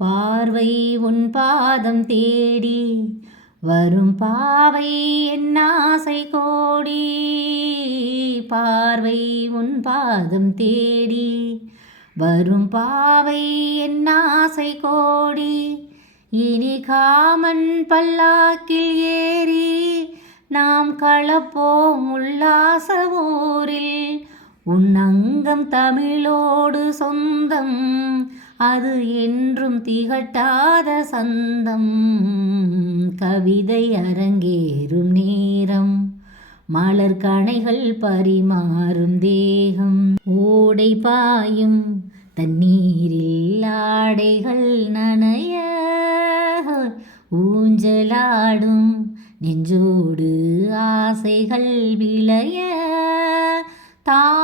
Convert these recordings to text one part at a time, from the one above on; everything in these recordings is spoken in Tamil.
பார்வை உன் பாதம் தேடி வரும் பாவை என் ஆசை கோடி. பார்வை உன் பாதம் தேடி வரும் பாவை என் ஆசை கோடி. இனி காமன் பல்லாக்கில் ஏறி நாம் களப்போம் உல்லாச ஊரில். உன் அங்கம் தமிழோடு சொந்தம் அது என்றும் திகட்டாத சந்தம். கவிதை அரங்கேறும் நேரம். மலர் கணைகள் பரிமாறும் தேகம். ஓடை பாயும் தண்ணீரில் ஆடைகள் நனைய ஊஞ்சலாடும் நெஞ்சோடு ஆசைகள் விளைய. தா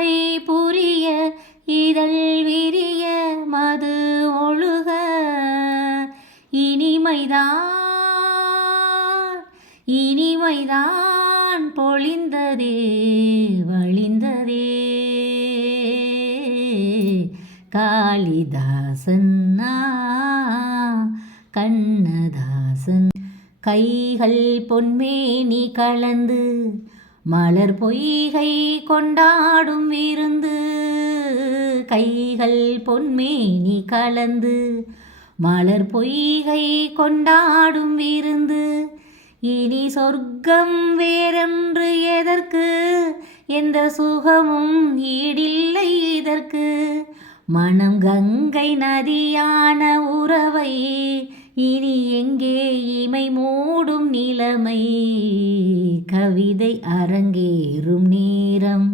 பூனகை புரிய இதழ் விரிய மது ஒழுக. இனிமைதான் இனிமைதான் பொழிந்ததே வழிந்ததே. காளிதாசன் கண்ணதாசன். கைகள் பொன்மேனி கலந்து மலர் பொய்கை கொண்டாடும் விருந்து கைகள் பொன்மேனி கலந்து. மலர் பொய்கை கொண்டாடும் விருந்து இனி சொர்க்கம் வேறென்று எதற்கு? எந்த சுகமும் ஈடில்லை இதற்கு. மனம் கங்கை நதியான உறவை இனி எங்கே இமை மூடும் நிலைமை? கவிதை அரங்கேறும் நேரம்.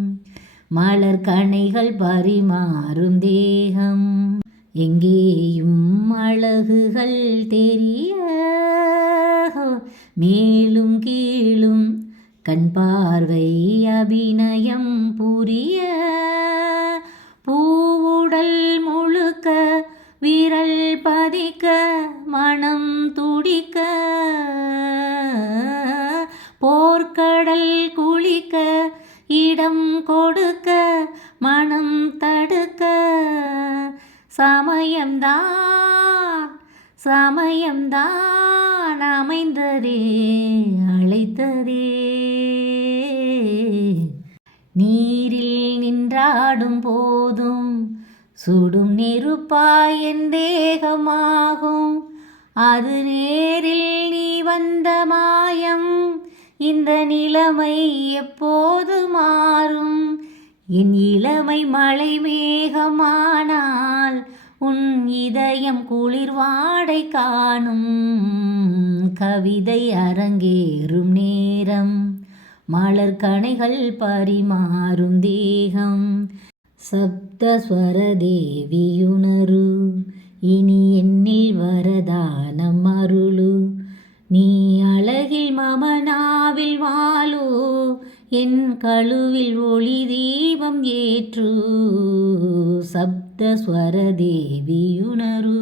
மலர் கணைகள் பரிமாறும் தேகம். எங்கேயும் அழகுகள் தெரிய. மேலும் கீழும் கண் பார்வை அபிநயம் புரிய. பூவுடல் முழுக்க விரல் ப மனம் துடிக்க போர்க்கடல் குளிக்க இடம் கொடுக்க மனம் தடுக்க. சமயம்தான் சமயம்தான் அமைந்ததே அழைத்ததே. நீரில் நின்றாடும் போதும் சுடும் நெருப்பாய் என் தேகமாகும். அது நேரில் நீ வந்த மாயம். இந்த நிலைமை எப்போது மாறும்? என் இளமை மழை மேகமானால் உன் இதயம் குளிர்வாடை காணும். கவிதை அரங்கேறும் நேரம். மலர் கணைகள் பரிமாறும் தேகம். சப்தஸ்வர தேவியுணரு இனி என்னில் வரதானம் அருளு. நீ அழகில் மமனாவில் வாழு. என் கழுவில் ஒளி தீபம் ஏற்று. சப்தஸ்வர தேவியுணரு